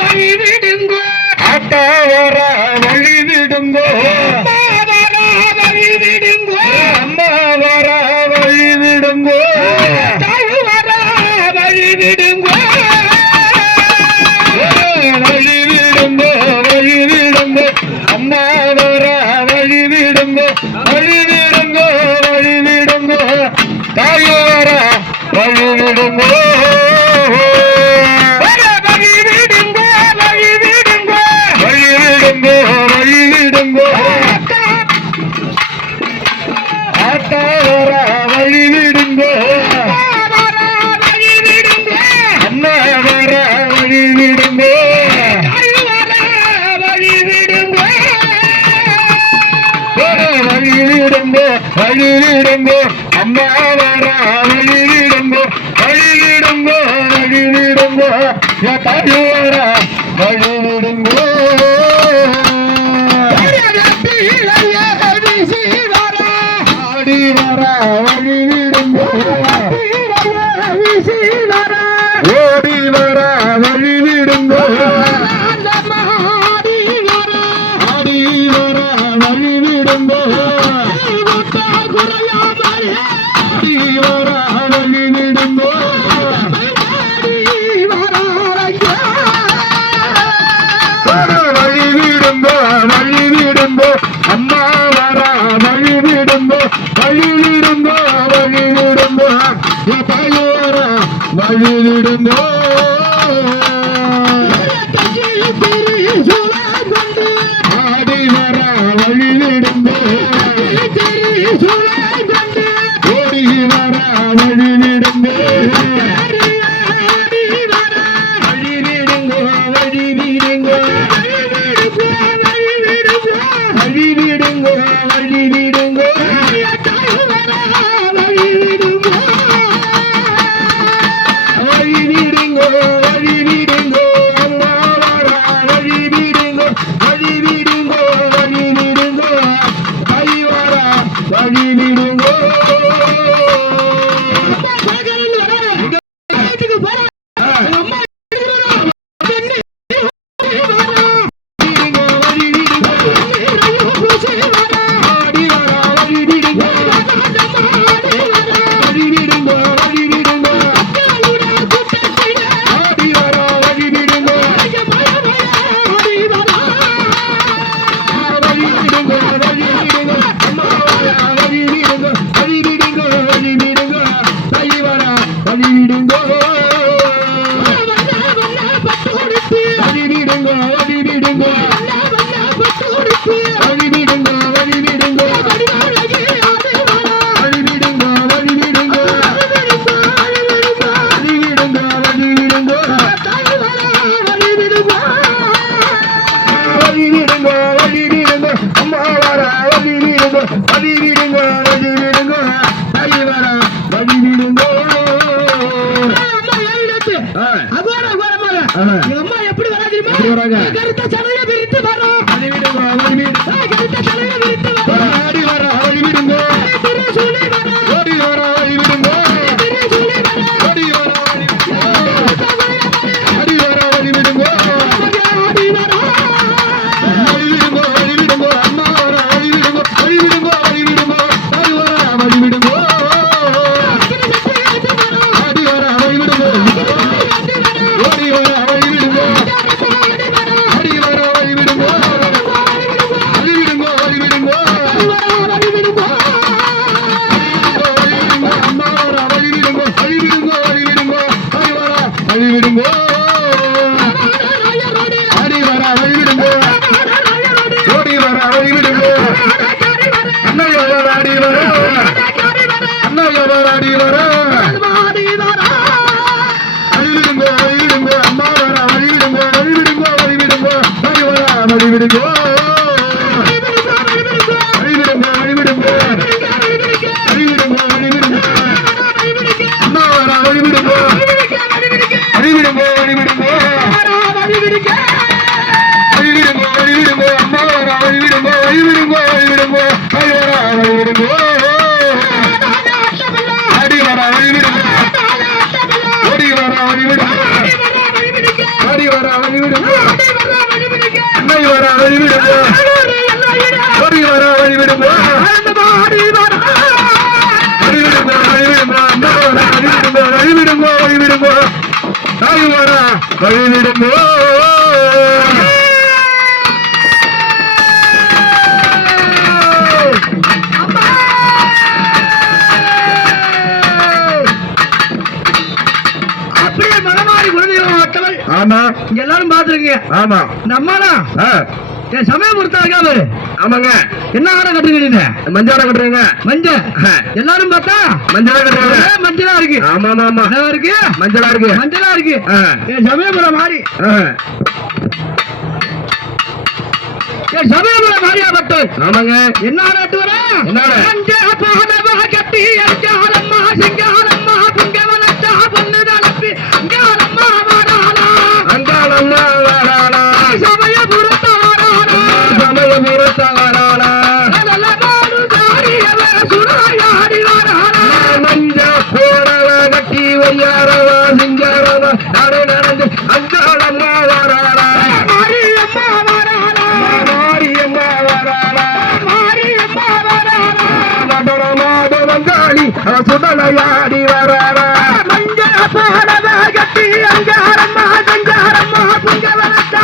வழி விடுங்கோ ஆட்டா வர வழி விடுங்கோ வழி விடுங்கோ அம்மா வர வழி விடுங்கோ தாய் வர வழி விடுங்கோ வழி விடுங்கோ வழி விடுங்கோ அம்மா வர வழி விடுங்கோ வழி விடுங்கோ வழி விடுங்கோ தாய் வர வழி விடுங்கோ வழிவிடுங்கோ அம்மா வர வழிவிடுங்கோ வழிவிடுங்கோ வழிவிடுங்கோ தாய் வர வழிவிடுங்கோ ஆடி வர வழிவிடுங்கோ ஓடி வர வழிவிடுங்கோ ஆடி வர வழிவிடுங்கோ வழிவிடுங்கோ அம்மா வர வழிவிடுங்கோ வழிவிடுங்கோ வழிவிடுங்கோ தாய் வர வழிவிடுங்கோ ஆடி வர வழிவிடுங்கோ ஓடி வர வழிவிடுங்கோ வழிவிடுங்கோ வழிவிடுங்கோ வழிவிடுங்கோ வழிவிடுங்கோ வழிவிடுங்கோ வழிவிடுங்கோ அம்மா வர வழிவிடுங்கோ வழிவிடுங்கோ வழிவிடுங்கோ தாய் வர வழிவிடுங்கோ அம்மா எப்படி வரா தெரியுமா? கருத்த சலைய விரித்து வரோம். கருத்த சலைய விரித்து வரோம். ஆடி வர வழிவிடுங்க. திருசூலி வரோம். ஓடி வர வழிவிடுங்க. திருசூலி வரோம். ஓடி வர வழிவிடுங்க. ஆடி வர வழிவிடுங்க. ஆடி வரோம். வழிவிடுங்க வழிவிடுங்க அம்மா வர வழிவிடுங்க. வழிவிடுங்க வழிவிடுங்க தாய் வர வழிவிடுங்க. ஆடி வர வழிவிடுங்க. ஓடி வர வழிவிடுங்க. ஆடி வர வழிவிடுங்க. வழிவிடுங்க வழிவிடுங்க. அம்மா வர வழிவிடுங்க. வழிவிடுங்க வழிவிடுங்க தாய் வர வழிவிடுங்க. ஆடி வர வழிவிடுங்க. ஓடி வர வழிவிடுங்க. அண்ணாயவர் ஆடி வர. அண்ணாயவர் ஆடி வர. வழிவிடுங்க வழிவிடுங்க அம்மா வர வழிவிடுங்க. வழிவிடுங்க வழிவிடுங்க தாய் வர வழிவிடுங்க. வழிவிடுங்க வழிவிடுங்க. வழிவிடுங்க வழிவிடுங்க அம்மா வர வழிவிடுங்க. வழிவிடுங்க வழிவிடுங்க. வழிவிடுங்க வழிவிடுங்க அம்மா வர வழிவிடுங்க. வழிவிடுங்க வழிவிடுங்க தாய் வர வழிவிடுங்க. ஆடி வர வழிவிடுங்க. ஓடி வர வழிவிடுங்க. ஆடி வர வழிவிடுங்க. வழிவிடுங்கோ அப்படியே மனமாறி குழந்தைகள் மக்களை ஆமா இங்க எல்லாரும் பாத்துருக்கீங்க. ஆமா நம்மளா என் சமயபுரத்தா இருக்காது. ஆமாங்க என்ன ஆடை கட்டுறீங்க? மஞ்சாட கட்டுறீங்க மஞ்சள். எல்லாரும் பார்த்தா மஞ்சளா கட்டுறீங்க மஞ்சளா இருக்கு. ஆமா ஆமா என்ன இருக்கு? மஞ்சளா இருக்கு மஞ்சளா இருக்கு. என் சமயபுரம் மாறி என் சமயபுரம் மாறியா பட்டு ஆமாங்க என்ன ஆடை கட்டு வர? என்ன ஆடை? மஞ்சள் பாடவா கட்டி அஞ்சாரம்மா சிங்காரம்மா புங்கவனத்தா பொண்ணு தளப்பி அங்காரம்மா வாடாளா அங்காளம்மா வராளா சமயபுரத்தா வாடாளா சமயபுரத்த வராளா நல்லமாடு தாரியவ சுடாயாடி வாடாளா மஞ்ச போடவ கட்டி வையாரவா சிங்காரவா நடை நடந்து அங்காளம்மா வராளா மாரியம்மா வாடாளா மாரியம்மா வராளா மாரியம்மா வாடாளா நடனமாட வந்தாளி சுடலையாடி வராளா மஞ்சள் பாடவ கட்டி அங்காரம்மா சங்காரம்மா புங்கவனத்தா